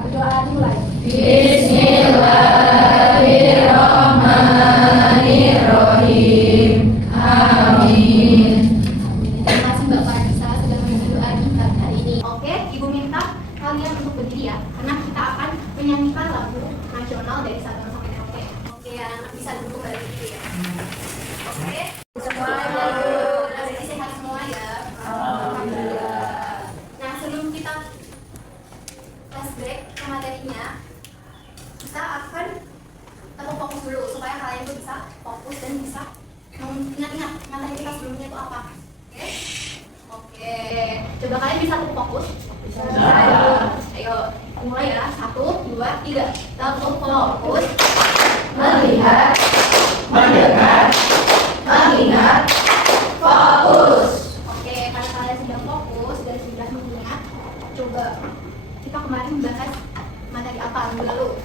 Berdoa dimulai. Bismillahirrahmanirrahim. Amin. Terima kasih Bapak Anissa sudah berdoa di pagi hari ini. Oke, Ibu minta kalian untuk berdiri ya, karena kita akan menyanyikan lagu nasional dari Sabang sampai Merauke. Oke, anak-anak bisa duduk dari situ ya. Oke, semua dari sehat semua ya. Alhamdulillah. Nah, sebelum kita flashback ke materinya, kita akan fokus dulu supaya kalian tuh bisa fokus dan bisa ingat-ingat materi kita sebelumnya itu apa. Oke? Oke. Coba kalian bisa fokus? Bisa. Ayo, mulai ya. 1, 2, 3. Tetap fokus. Melihat, mendengar, mengingat, fokus. Oke, karena kalian sudah fokus dan sudah mengingat, coba kita kemarin membahas materi apa minggu lalu?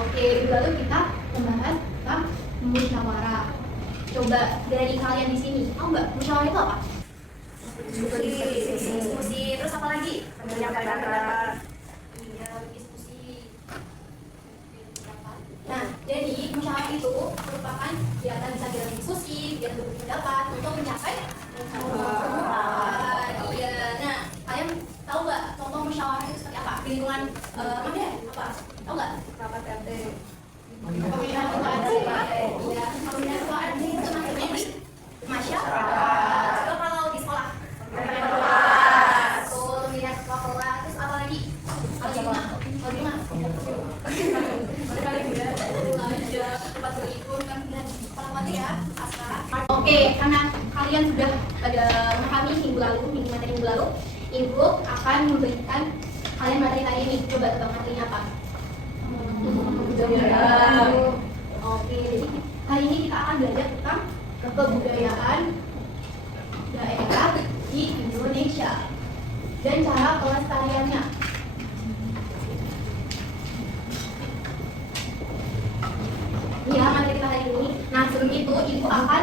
Oke, minggu lalu kita membahas tentang musyawarah. Coba dari kalian di sini, tahu nggak musyawarah itu apa? Diskusi. Terus apa lagi? Menyampaikan pendapat. Iya, diskusi. Nah, jadi musyawarah itu merupakan kegiatan bisa dalam diskusi, kegiatan berpendapat untuk mencapai musyawarah. Iya. Nah, kalian tahu nggak contoh musyawarah itu seperti apa? Di lingkungan mana ya? Apa? Tahu nggak? Rapat RT. Pemilihan ketua RT. Iya, pemilihan ketua RT itu maksudnya di masyarakat. Coba kalau di sekolah. Betul, pemilihan ketua kelas. Terus apa lagi? Kalau di rumah. Oke, karena kalian sudah pada memahami minggu lalu, Ibu akan memberikan kalian materi hari ini. Coba tebak materinya apa? Kebudayaan. Oke, jadi hari ini kita akan belajar tentang kebudayaan daerah di Indonesia dan cara pelestariannya. Ya, materi kita hari ini. Nah, sebelum itu Ibu akan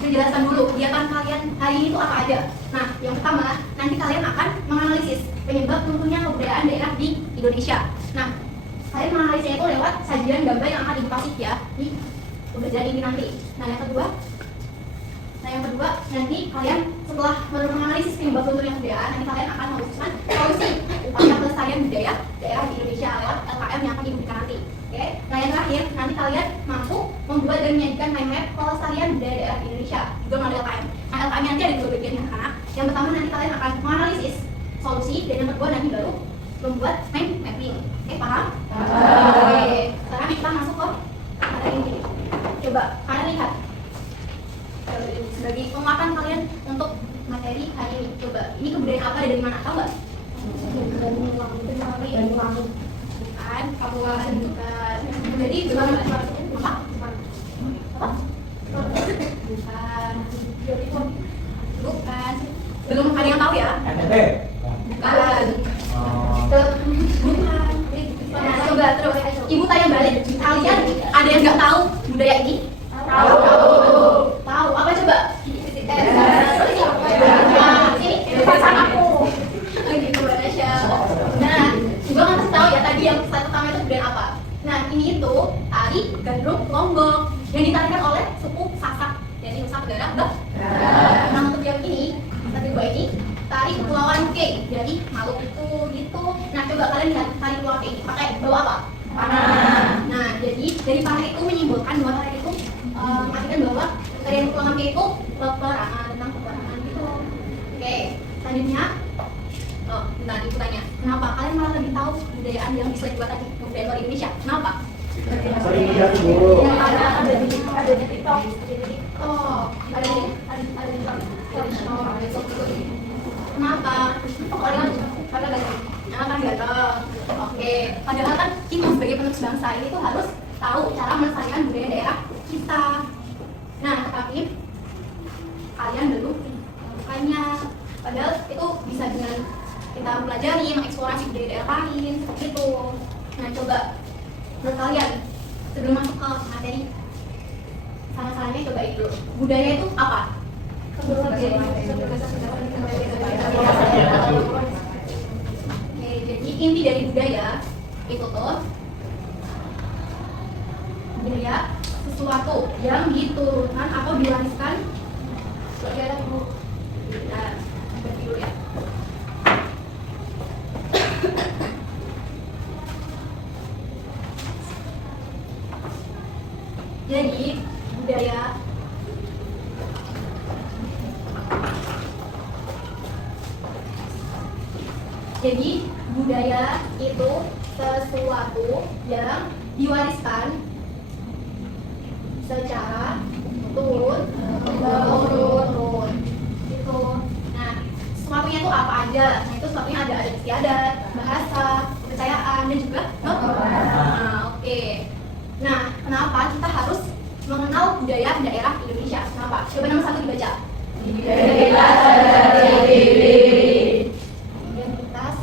menjelaskan dulu kegiatan kalian hari ini itu apa aja. Nah, yang pertama, nanti kalian akan menganalisis penyebab runtuhnya kebudayaan daerah di Indonesia. Nah, kalian menganalisisnya itu lewat sajian gambar yang akan Ibu kasih ya di pembelajaran ini nanti. Nah, yang kedua, nanti kalian setelah menganalisis penyebab runtuhnya kebudayaan, nanti kalian akan merumuskan solusi upaya pelestarian budaya daerah di Indonesia lewat LKM yang akan Ibu berikan nanti. Oke, nah yang terakhir, nanti kalian mampu membuat dan menyajikan mind map pelestarian budaya daerah di Indonesia juga melalui LKM. Nah, LKM nanti ada dua bagian anak-anak. Yang pertama nanti kalian akan menganalisis solusi, dan yang kedua nanti baru membuat mind mapping. Oke, paham? Oke, sekarang kita masuk ke materi ini. Coba kalian lihat sebagai penguatan kalian untuk materi hari ini. Coba, ini kebudayaan apa dari mana? Tahu nggak? Bukan, Kapuas bukan. Jadi bukan apa? Bukan. Belum ada yang tahu ya? Bukan. Bukan. Nah, coba terus. Ibu tanya balik. Kalian ada yang nggak tahu budaya ini? Tahu. Tahu. Apa coba? Nah, juga ngasih tahu ya tadi yang slide pertama itu budaya apa. Nah, ini itu tari gandrung longgong yang ditarikan oleh suku Sasak dari Nusa Tenggara Barat. Nah, untuk yang ini, tadi dua ini tari Kepulauan K dari Maluku gitu. Nah, coba kalian lihat tari Kepulauan K ini pakai bawa apa? Panah. Nah, jadi dari panah itu menyimpulkan bahwa tari itu mengartikan bahwa tarian Kepulauan K itu peperangan, tentang peperangan gitu. Oke, selanjutnya. Oh, nah, itu tanya, kenapa kalian malah lebih tahu kebudayaan yang di slide dua tadi, kebudayaan luar Indonesia? Kenapa? Sering lihat dulu. Yang ada di TikTok, ada di TikTok. Kenapa? Karena kan gatel. Oke, padahal kan kita sebagai penerus bangsa ini tuh harus tahu cara melestarikan budaya daerah kita. Nah, tapi kalian belum melakukannya. Padahal itu bisa dengan kita mempelajari, mengeksplorasi budaya daerah lain, seperti itu. Nah, coba menurut kalian sebelum masuk ke materi, salah-salahnya coba itu dulu. Budaya itu apa? Oke, jadi inti dari budaya itu tuh budaya sesuatu yang diturunkan atau diwariskan. Budaya dulu. Nah, berarti dulu ya. Jadi budaya itu sesuatu yang diwariskan secara turun temurun itu. Nah, sesuatunya itu apa aja? Nah, itu sesuatunya ada istiadat, bahasa, kepercayaan, dan juga norma. Nah, oke. Nah, kenapa kita harus mengenal budaya daerah Indonesia? Kenapa? Coba nomor 1 dibaca. Identitas jati diri. Identitas.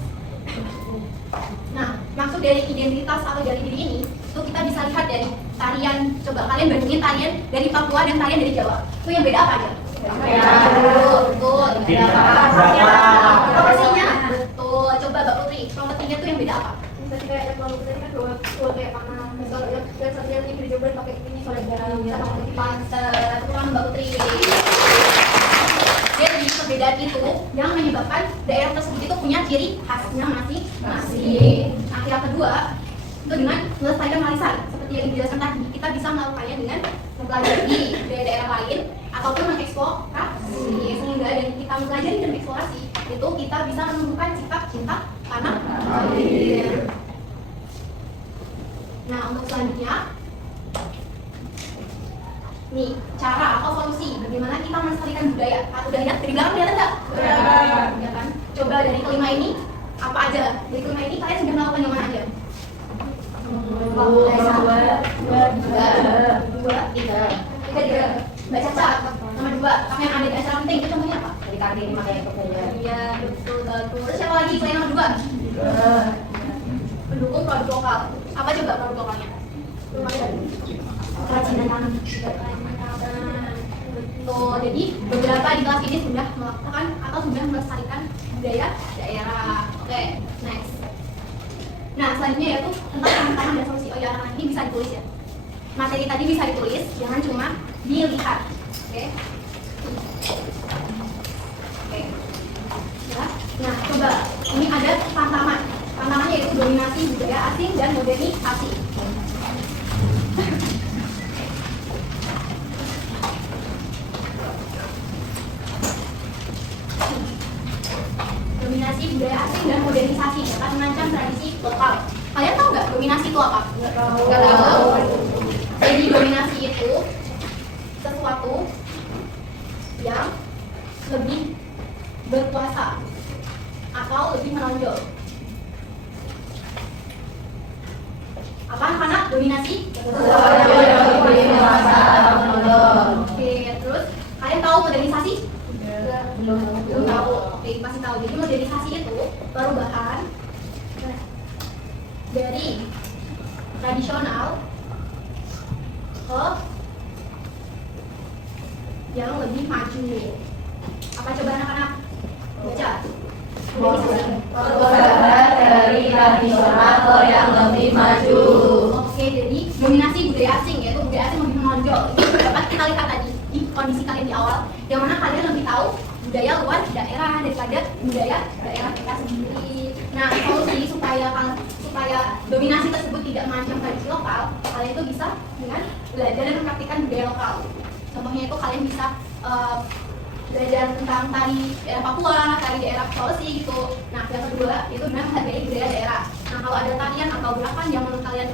Nah, maksud dari identitas atau jati diri ini itu kita bisa lihat dari tarian. Coba kalian bandingin tarian dari Papua dan tarian dari Jawa. Itu yang beda apa aja? Betul. Proporsinya? Betul. Coba Mbak Putri, proporsinya tuh yang beda apa? Misalnya kayak yang kalau misalnya kan dua kayak panah, kalau yang satunya lagi dicoba pakai ini soalnya Pantes, kurang Mbak Putri. Jadi perbedaan itu yang menyebabkan daerah tersebut itu punya ciri khasnya masing-masing. Nah, yang kedua itu dengan melestarikan warisan. Seperti yang dijelaskan tadi, kita bisa melakukannya dengan mempelajari dari daerah lain ataupun mengeksplorasi. Sehingga dari kita mempelajari dan mengeksplorasi itu kita bisa menemukan sikap cinta tanah air. Nah, untuk selanjutnya nih, cara atau solusi bagaimana kita melestarikan budaya. Udah lihat dari belakang kelihatan nggak? Ya kan? Coba dari kelima ini apa aja? Dari kelima ini kalian sudah melakukan yang mana aja? Dua, tiga. Mbak Caca, nomor 2. Yang ada di acara penting itu contohnya apa? Dari Kartini makanya kepunya. Iya, betul. Terus siapa lagi selain nomor 2? Pendukung produk lokal. Apa coba produk lokalnya? Kerajinan tangan. Betul. Jadi beberapa di kelas ini sudah melakukan atau sudah melestarikan budaya daerah. Oke, next. Nah, selanjutnya yaitu tentang tantangan dan solusi. Oh ya, anak ini bisa ditulis ya. Materi tadi bisa ditulis, jangan cuma dilihat. Oke. Oke. Ya. Nah, coba ini ada tantangan. Tantangannya yaitu dominasi budaya asing dan modernisasi. Dominasi budaya asing dan modernisasi dapat mengancam tradisi lokal. Kalian tahu nggak dominasi itu apa? Nggak tahu. Jadi dominasi itu sesuatu yang lebih berkuasa atau lebih menonjol. Apa anak-anak dominasi? Oke, terus kalian tahu modernisasi? Belum tahu. Oke, pasti tahu. Jadi modernisasi itu perubahan dari tradisional ke yang lebih maju. Apa coba anak-anak? Baca. Perubahan dari tradisional ke yang lebih maju. Oke, jadi dominasi budaya asing, yaitu budaya asing lebih menonjol. Itu dapat kita lihat tadi di kondisi kalian di awal, yang mana kalian lebih tahu budaya luar daerah daripada budaya daerah kita sendiri. Nah, solusi supaya dominasi tersebut tidak mengancam tradisi lokal, kalian itu bisa dengan belajar dan mempraktikkan budaya lokal. Contohnya itu kalian bisa belajar tentang tari daerah Papua, tari daerah Sulawesi gitu. Nah, yang kedua itu dengan menghargai budaya daerah. Nah, kalau ada tarian atau gerakan yang menurut kalian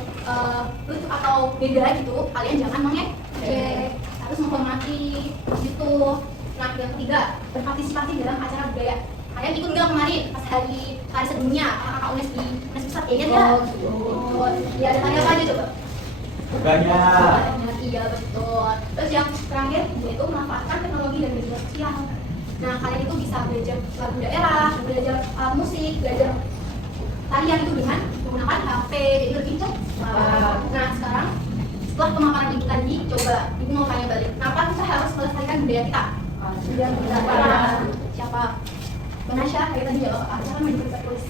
lucu atau beda gitu, kalian jangan mengejek, harus menghormati gitu. Nah, yang ketiga, berpartisipasi dalam acara budaya. Kalian ikut nggak kemarin pas hari tari sedunia kakak UNES di UNES pusat, ingat nggak? Ya, ada tari apa aja coba? Banyak. Iya, betul. Terus yang terakhir yaitu memanfaatkan teknologi dan media sosial. Nah, kalian itu bisa belajar lagu daerah, belajar musik, belajar tarian itu dengan menggunakan HP, jadi lebih cepat. Nah, sekarang setelah pemaparan ibu tadi, coba ibu mau tanya balik, kenapa kita harus melestarikan budaya kita? Siapa? Banasya, kayak tadi jawab apa? Siapa yang bisa tulis?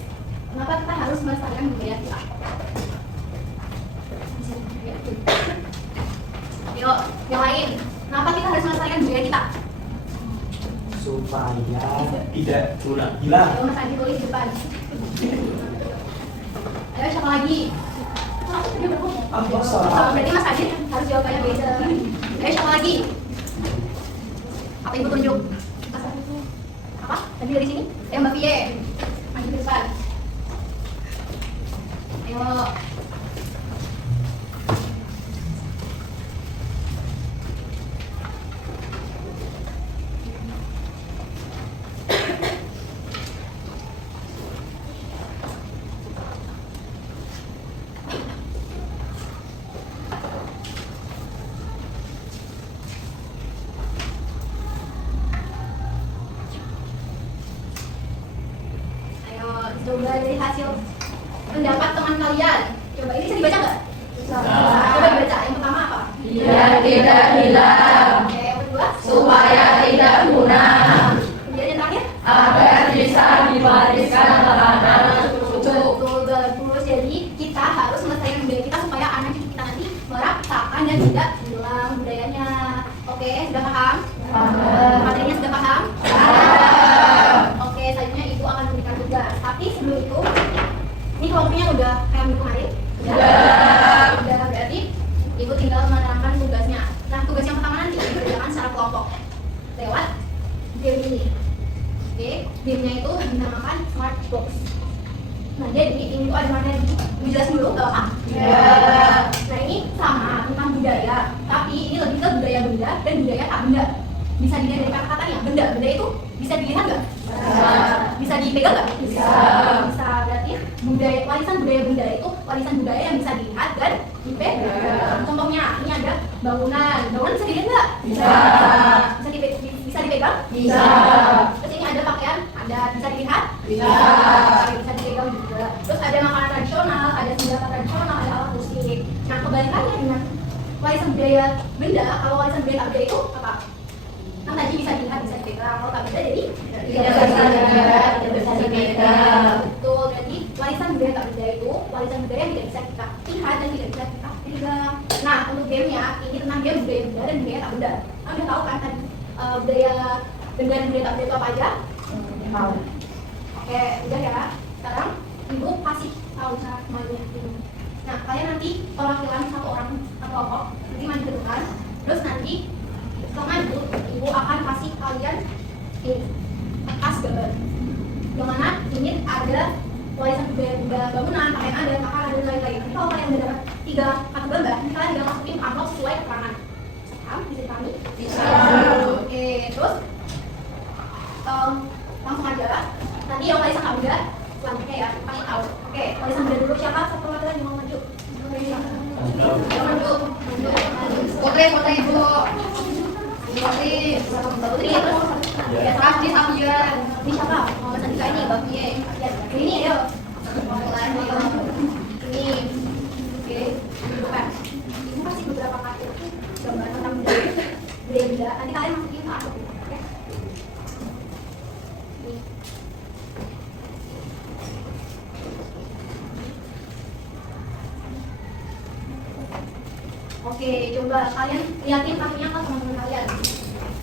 Kenapa kita harus melestarikan budaya kita? Yuk, yang lain. Kenapa kita harus melestarikan budaya kita? Supaya tidak hilang. Ayo Mas Adi tulis di depan. Ayo siapa lagi? Apa Oh, salah? berarti Mas Adi harus jawabannya beda. Ayo siapa lagi? Apa ibu tunjuk? Apa? Tadi dari sini? Ayo Mbak Pie. Maju ke depan. Ayo. Ayo, coba dari hasil pendapat teman kalian. Coba ini bisa dibaca nggak? Bisa. Coba dibaca. Yang pertama apa? Biar tidak hilang, Oke, yang kedua. supaya tidak punah, Kemudian yang terakhir. agar bisa diwariskan ke anak cucu. Betul, bagus. Jadi kita harus melestarikan budaya kita supaya anak cucu kita nanti merasakan dan tidak hilang budayanya. Oke, sudah paham? Materinya sudah paham? Oke, selanjutnya ibu akan memberikan tugas. Tapi sebelum itu, ini kelompoknya udah kayak minggu kemarin? Udah, berarti ibu tinggal menerangkan tugasnya. Nah, tugas yang pertama nanti dikerjakan secara kelompok lewat game ini. Oke, game-nya itu dinamakan Smart Box. Nah, jadi ini tuh ada mana dijelasin dulu, gak apa? Nah, ini sama tentang budaya, tapi ini lebih ke budaya benda dan budaya tak benda. Bisa dilihat dari kata-katanya, benda itu bisa dilihat nggak? Bisa dipegang nggak? Bisa. Berarti warisan budaya benda itu warisan budaya yang bisa dilihat dan dipegang. Contohnya, ini ada bangunan bisa dilihat nggak? Bisa dipegang? Bisa. Terus ini ada pakaian, bisa dilihat? Bisa. Bisa dipegang juga. Terus ada makanan tradisional, ada senjata tradisional, ada alat musik. Nah, kebalikannya dengan warisan budaya benda, kalau warisan budaya tak benda itu apa? Kan tadi bisa dilihat, bisa dipegang. Kalau tak benda jadi Tidak bisa dilihat, tidak bisa dipegang. Betul, berarti warisan budaya tak benda itu warisan budaya yang tidak bisa kita lihat dan tidak bisa kita pegang. Nah, untuk gamenya ini tentang game budaya benda dan budaya tak benda. Kan udah tahu kan tadi budaya benda dan budaya tak benda itu apa aja? Tahu. Oke, udah ya. Sekarang ibu kasih tahu cara mainnya ini. Nah, kalian nanti perwakilan satu orang atau kelompok nanti maju ke depan. Terus nanti setelah maju, ibu akan kasih kalian ini kertas gambar. Yang mana ini ada warisan budaya bangunan, pakaian ada, makanan dan lain-lain. Nanti kalau kalian udah dapat 3 kartu gambar, nanti kalian tinggal masukin amplop sesuai keterangan. Paham? Bisa dipahami? Bisa. Oke, terus langsung aja. Nanti yang warisan tak benda selanjutnya ya, kasih tahu. Oke, warisan benda dulu siapa? Satu lagi yang mau maju. Yang maju. Putri ibu. Putri. Putri terus. Ya, Rafdi Safian. Ini siapa? Oh, Mas Andika ini, Mbak Pie. Ini ayo. Ini. Oke, bukan. Ibu kasih beberapa kartu gambar tentang budaya benda. Nanti kalian masukin ke aku. Oke. Ini. Oke, coba kalian liatin kartunya ke teman-teman kalian.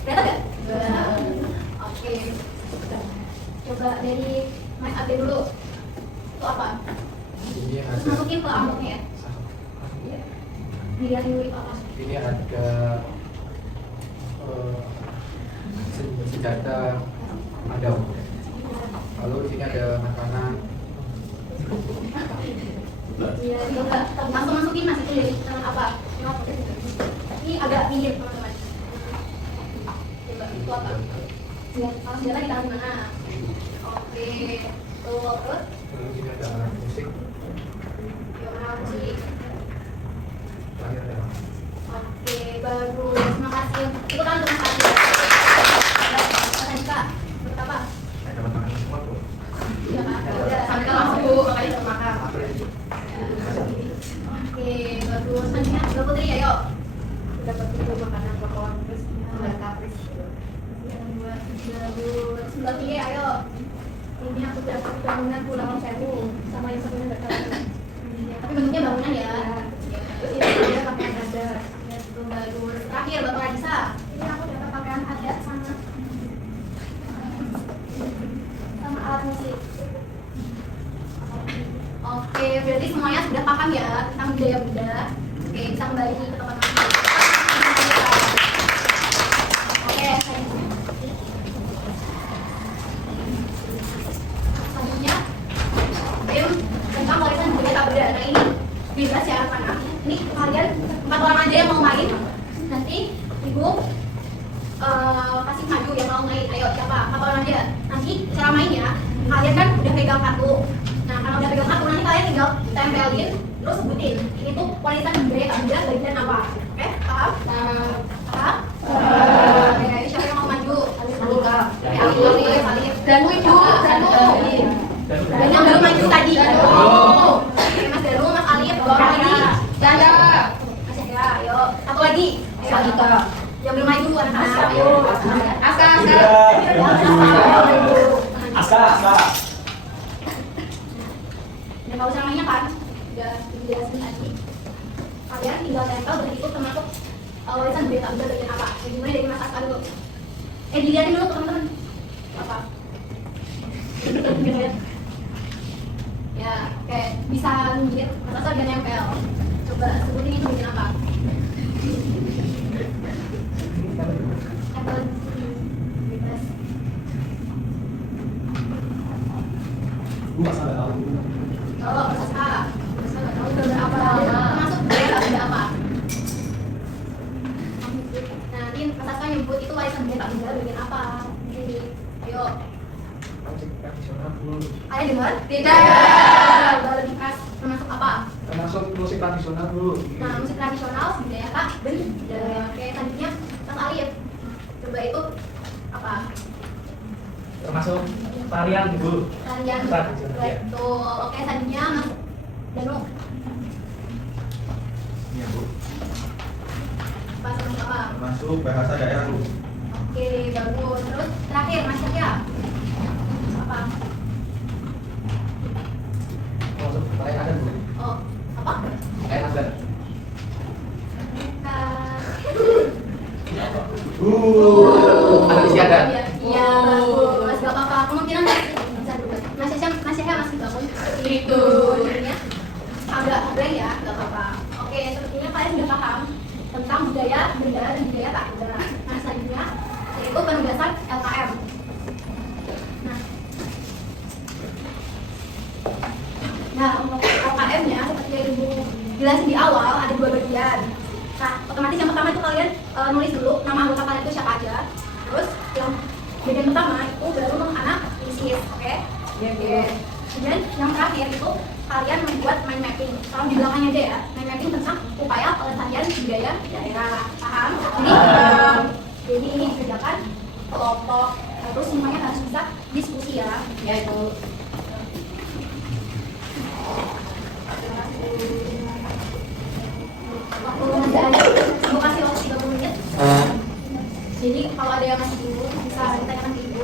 Kelihatan nggak? Oke. Coba dari Mas Ade dulu. Itu apa? Ini ada. Masukin ke amplopnya ya. Dilihat dulu itu apa? Ini ada senjata madam. Lalu di sini ada makanan. Iya, coba langsung masukin mas itu dari tangan apa? Ini agak minggir teman-teman. Coba itu apa? Kalau senjata di tangan mana? Oke, tuh terus. Lalu di sini ada alat musik. Yuk, musik. Terakhir ada. Oke, bagus. Makasih. Itu kan untuk Mas Adi. Mas Andika, berapa? Ada makanan semua tuh. Iya kan? Sampai langsung bu, makanya udah makan. Oke, bagus. Selanjutnya Mbak Putri, ayo. Dapat itu makanan pokok terus kapris. Yang dua, bagus. Mbak Pie, ayo. Ini aku dapat bangunan Pulau Sewu sama yang satunya nggak tahu. Tapi bentuknya bangunan ya. Terus ini dia pakaian adat. Ya, itu bagus. Terakhir Bapak Radisa. Ini aku dapat pakaian adat sama alat musik. Oke, berarti semuanya sudah paham ya tentang budaya Buddha. Oke, bisa kembali ke tempat masing-masing. Oke, selanjutnya tim tentang warisan budaya tak benda. Nah ini bebas ya anak-anak. Ini kalian 4 orang aja yang mau main. Nanti ibu kasih maju yang mau main. Ayo siapa? 4 orang aja. Nanti cara mainnya kalian kan udah pegang kartu. Nah kalau udah pegang kartu nanti kalian tinggal tempelin terus sebutin ini tuh warisan budaya tak benda bagian apa. Oke, paham? Paham? Oke, siapa yang mau maju? Alif. Danu ibu, Danu. Dan yang belum maju tadi. Oke, Mas Danu, Mas Alif, dua orang lagi. Dada. Mas Eka, ayo. Satu lagi. Ayo. Salika. Yang belum maju anak-anak. Ayo. Asa. Asa. Ya kalau usah mainnya kan udah dijelasin tadi. Kalian tinggal tempel dan itu termasuk warisan budaya tak benda bagian apa? Yang dimulai dari Mas Aska dulu. Dilihatin dulu teman-teman. Apa? Ya, oke. Bisa nunjuk atau bagian nempel. Coba sebutin itu bagian apa? Nempel. Bebas. Gue masa nggak tahu. Oh, Aska. Aska nggak tahu gambar apa. Termasuk budaya tak benda apa? Nanti Mas Aska nyebut itu warisan budaya tak benda bagian apa? Ini. Ayo. Musik tradisional dulu. Ada dengar? Tidak. Udah lebih keras. Termasuk apa? Termasuk musik tradisional dulu. Nah, musik tradisional budaya tak benda. Oke, selanjutnya Mas Alif. Coba itu apa? Termasuk tarian dulu. Tarian. Tradisional, ya. Betul. Oke, selanjutnya Mas Danu. Iya bu. Apa sama apa? Masuk bahasa daerah bu. Oke, bagus. Terus terakhir Mas Yahya. Apa? Masuk tarian adat bu. Oh, apa? Tarian adat. Bukan. Adat istiadat. Iya, bagus. Gak apa-apa. Kemungkinan bisa dulu. Mas Yahya masih bangun. Itu. Jadinya agak blank ya, gak apa-apa. Oke, sepertinya kalian sudah paham tentang budaya benda dan budaya tak benda. Nah, selanjutnya yaitu penugasan LKM. Nah, untuk LKM-nya seperti yang ibu jelasin di awal ada 2 bagian. Nah, otomatis yang pertama itu kalian nulis dulu nama anggota kalian itu siapa aja. Terus yang bagian pertama itu baru anak isis, oke? Oke. Kemudian yang terakhir itu kalian membuat mind mapping. Kalau di belakangnya aja ya, mind mapping tentang upaya pelestarian budaya daerah. Paham? Jadi ini dikerjakan kelompok. Terus semuanya harus bisa diskusi ya. Ya itu. Waktu nggak ada, aku kasih waktu 30 menit. Jadi kalau ada yang masih bingung bisa ditanyakan ke ibu.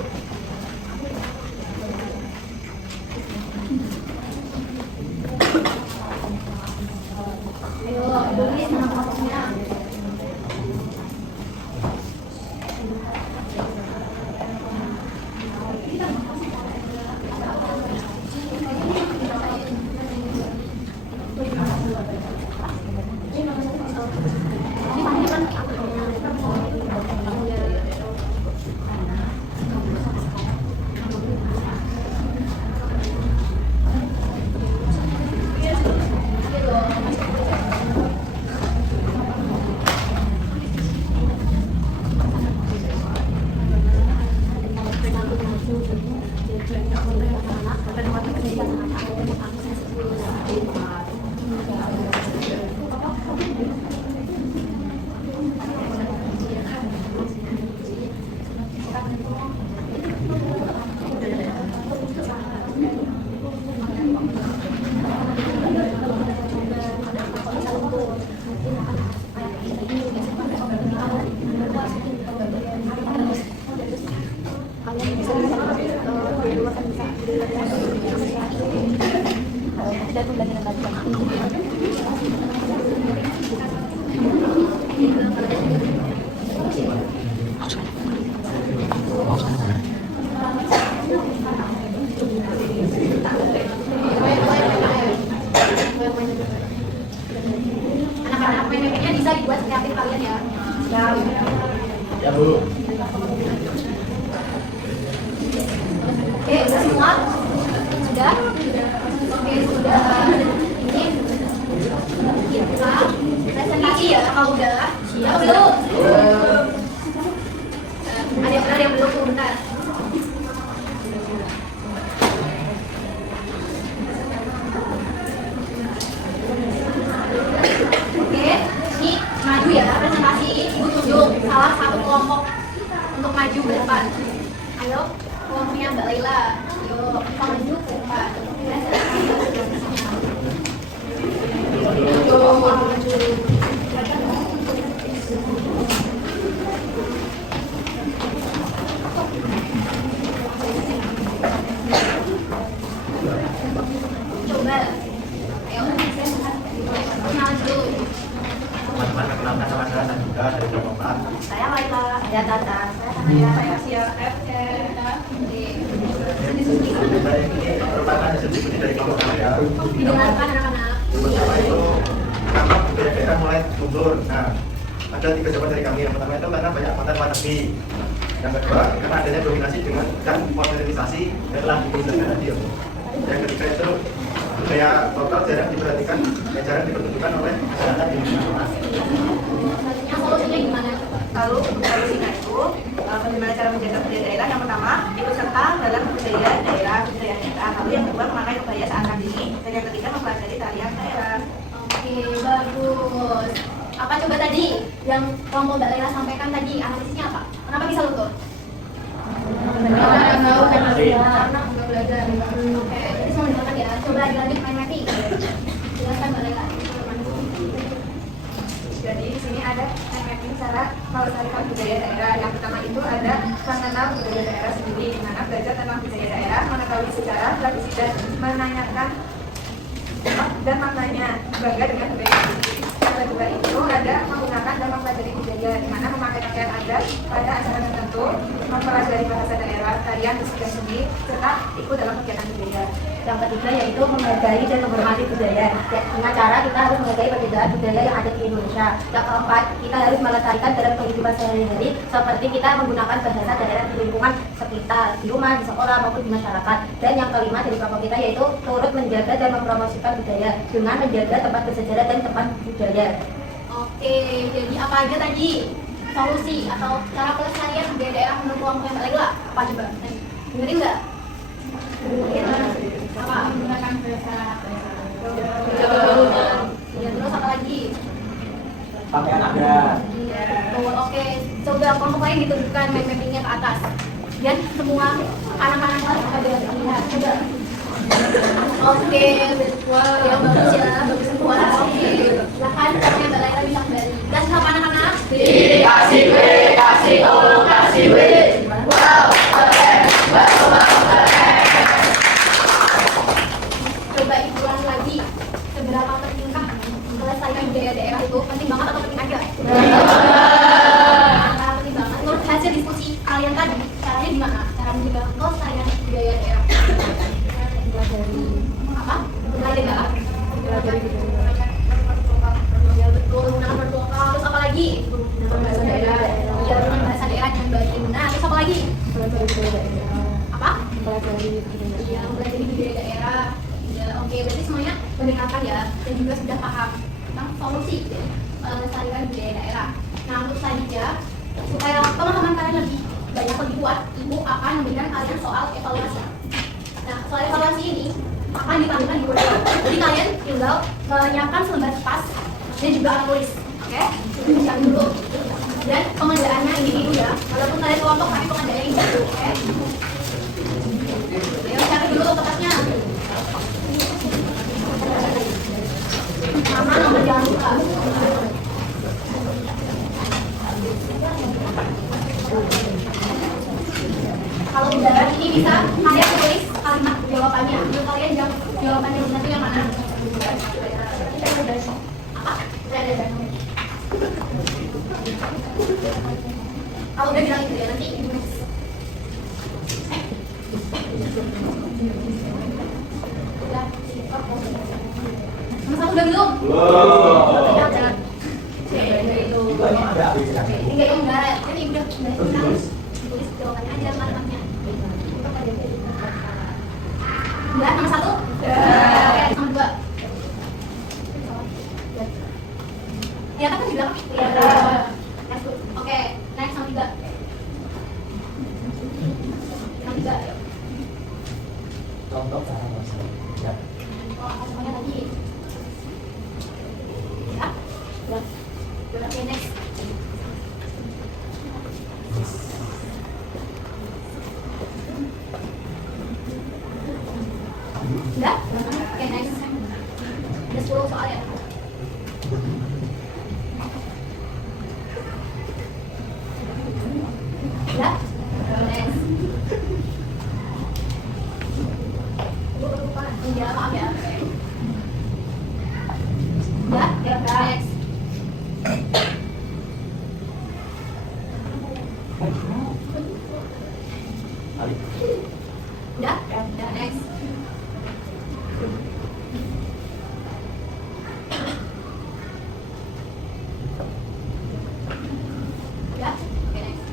Ayo, tulis nama kelompoknya. Kita pidato belajar baca. Anak-anak main-mainnya bisa dibuat kreatif kalian ya. Ya Bu. Oke, udah semua? Sudah? Oke, sudah. Ini kita presentasi ya, kalau udah. Siap belum? Ada yang belum bentar. Oke, ini maju ya presentasi. Ibu tunjuk salah satu kelompok untuk maju ke depan. Ayo, kelompoknya Mbak Laila. Ayo, maju ke depan. Coba. Ayo, kenal dulu. Teman-teman kenalkan sama saya juga dari Jakarta. Saya Laila. Saya Tata. Saya Sia. Saya ini merupakan hasil diskusi dari kelompok saya. Didengarkan anak-anak. Yang pertama itu karena budaya daerah mulai mundur. Nah, ada 3 jawaban dari kami. Yang pertama itu karena banyak konten luar negeri. Yang kedua, karena adanya dominasi dengan dan modernisasi yang telah dijelaskan tadi. Yang ketiga itu budaya lokal jarang diperhatikan, jarang dipertunjukkan oleh masyarakat di masyarakat. Yang solusinya gimana? Lalu solusinya itu bagaimana cara menjaga budaya daerah? Yang pertama, ikut serta dalam budaya daerah. Lalu yang kedua, memakai kebaya saat ini. Dan yang ketiga, mempelajari tarian daerah. Oke, bagus. Apa coba tadi yang kelompok Mbak Laila sampaikan tadi, analisisnya apa? Kenapa bisa lutut? Karena nggak belajar. Oke, jadi semua dimakan ya. Coba dilanjut main mapping. Silakan Mbak Laila. Jadi di sini ada mapping cara melestarikan budaya daerah. Yang pertama itu ada mengenal budaya daerah sendiri, di mana belajar tentang budaya daerah, mengetahui sejarah, tradisi dan menanyakan dan maknanya, bangga dengan budaya sendiri. Yang kedua itu ada menggunakan dan mempelajari budaya, di mana memakai pakaian adat pada acara tertentu, mempelajari bahasa daerah, tarian, musik dan seni, serta ikut dalam kegiatan budaya. Yang ketiga yaitu menghargai dan menghormati budaya. Dengan cara kita harus menghargai perbedaan budaya yang ada di Indonesia. Yang keempat, kita harus melestarikan dalam kehidupan sehari-hari, seperti kita menggunakan bahasa daerah di lingkungan sekitar, di rumah, di sekolah, maupun di masyarakat. Dan yang kelima dari kelompok kita yaitu turut menjaga dan mempromosikan budaya dengan menjaga tempat bersejarah dan tempat budaya. Oke, jadi apa aja tadi solusi atau cara pelestarian budaya daerah menurut kelompok Mbak Laila? Apa coba? Dengerin nggak? Apa? Menggunakan bahasa. Ya, terus apa lagi? Pakaian adat. Oh, oke, coba kelompok lain ditunjukkan mappingnya ke atas. Dan semua anak-anak kelas ada lihat. Coba. Oke, wow, yang bagus ya, bagus semua. Oke, silahkan caranya Mbak Laila bisa kembali. Dan apa anak-anak? Kasih W, kasih O, kasih W. Wow, keren, Coba ikutan lagi. Seberapa pentingkah melestarikan budaya daerah itu? Penting banget atau penting aja? Penting banget. Menurut hasil diskusi kalian tadi, caranya gimana? Cara menjaga melestarikan budaya daerah? Apa? Belajar nggak? Ya betul, menggunakan word lokal. Terus apa lagi? Menggunakan bahasa daerah. Iya, menggunakan bahasa daerah dengan baik. Nah, terus apa lagi? Apa? Iya, mempelajari budaya daerah. Ya, oke, berarti semuanya mendengarkan ya dan juga sudah paham tentang solusi dari melestarikan budaya daerah. Nah, untuk selanjutnya supaya pemahaman kalian lebih banyak lebih kuat, ibu akan memberikan kalian soal evaluasi. Nah, soal evaluasi ini akan ditampilkan di Word. Jadi kalian tinggal menyiapkan selembar kertas dan juga alat tulis. Oke? Siapkan dulu. Dan pengerjaannya ini dulu ya. Walaupun kalian kelompok tapi pengerjaannya ini dulu. Oke? Ayo siapkan dulu kertasnya. Nama nomor jangan lupa. Kalau udah ini bisa kalian tulis kalimat jawabannya. Menurut kalian jawabannya benar itu yang mana? Nomor 1 udah belum? Tiga yang enggak, ini udah tulis jawabannya aja alamatnya. Udah, nomor 1? Oke, nomor 2. Ternyata kan di belakang? Iya. Oke, next nomor 3. Nomor 3. Contoh cara masak. Oh, semuanya tadi. Ya? Udah. Oke, next. Udah? Oke, next. Ada 10 soal ya? Udah? Next. Iya, maaf ya. Udah? Next. Udah? Udah, next. Udah? Oke, next.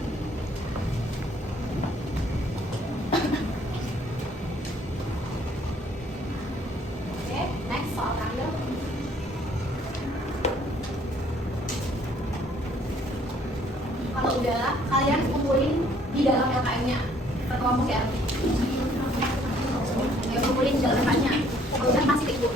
Oke, next soal terakhir. Kalau udah, kalian kumpulin di dalam LKM-nya per kelompok ya. Ya, kumpulin di dalam LKM-nya. Kalau udah kasih ke ibu.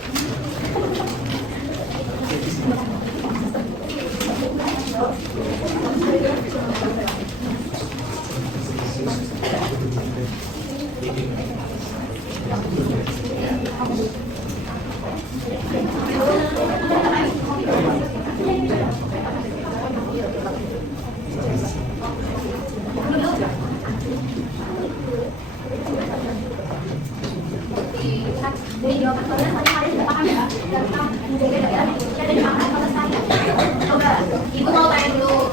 Dari jawaban kalian tadi kalian sudah paham ya tentang menjaga daerah Indonesia dan dimaknai pelestarian. Coba, ibu mau tanya dulu.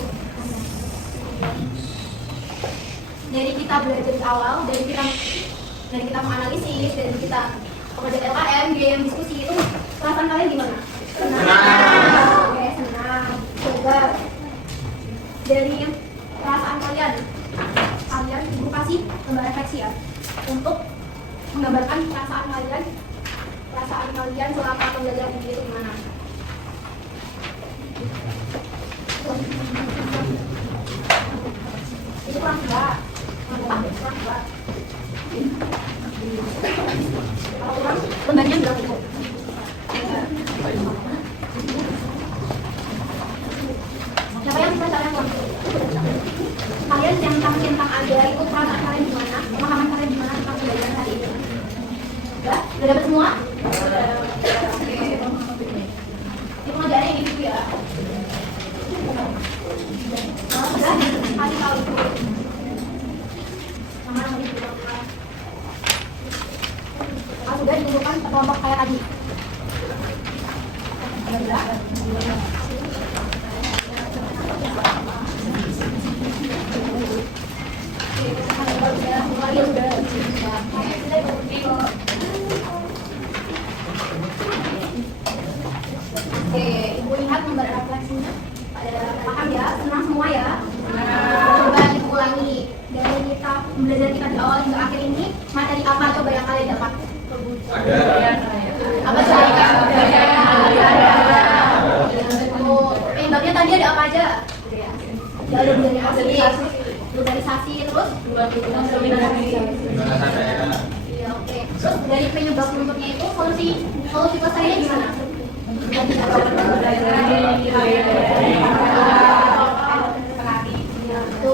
Dari kita belajar di awal, dari kita menganalisis, dari kita pekerja LKM, game diskusi itu perasaan kalian gimana? Senang. Oke, senang. Coba dari perasaan kalian ibu kasih gambar refleksi ya untuk menggambarkan perasaan kalian selama pembelajaran ini itu gimana? Itu kurang dua. Kurang dua. Kalau kurang, lembarnya berapa itu? Siapa yang bisa kalian kurang? Kalian centang aja itu perasaan kalian gimana? Pemahaman kalian gimana tentang pembelajaran hari ini? Udah dapat semua? Oke. Ini pengajarannya yang gitu ya. Kalau sudah, kasih tahu itu. Mana mau dikumpulkan? Kalau sudah dikumpulkan ke kelompok kayak tadi. Sudah? Oke, ibu lihat gambar refleksinya. Paham ya? Senang semua ya? Coba ibu ulangi. Dari kita belajar kita di awal hingga akhir ini, materi apa coba yang kalian dapat? Apa saja? Penyebabnya tadi ada apa aja? Ada globalisasi, terus? Iya, oke. Terus dari penyebab bentuknya itu solusi pelestariannya gimana? Itu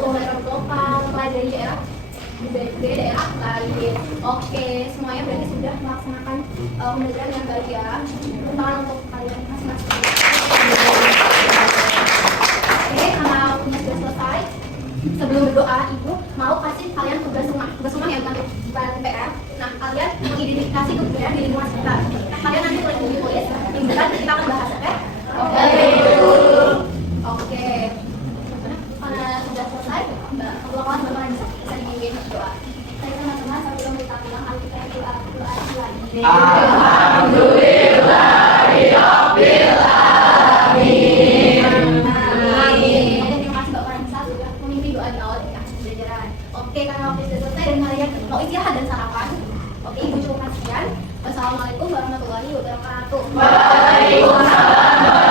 pembelajaran lokal, pelajari daerah lain. Oke, semuanya berarti sudah melaksanakan pembelajaran yang baik ya. Tangan untuk kalian masing-masing. Oke, karena waktunya sudah selesai. Sebelum berdoa, ibu mau kasih kalian tugas rumah ya, bukan PR. Nah, kalian mengidentifikasi kebudayaan di lingkungan sekitar. Kalian nanti boleh tulis, minggu depan kita akan bahas, oke? Oke. Karena sudah selesai, kalau kawan bapak bisa dibimbing berdoa. Saya teman-teman sebelum kita pulang, kita doa lagi. Alhamdulillah. doa di awal dari aksi pembelajaran. Oke, karena waktu sudah selesai dan kalian mau istirahat dan sarapan. Oke, Ibu cukup sekian. Wassalamualaikum warahmatullahi wabarakatuh. Waalaikumsalam.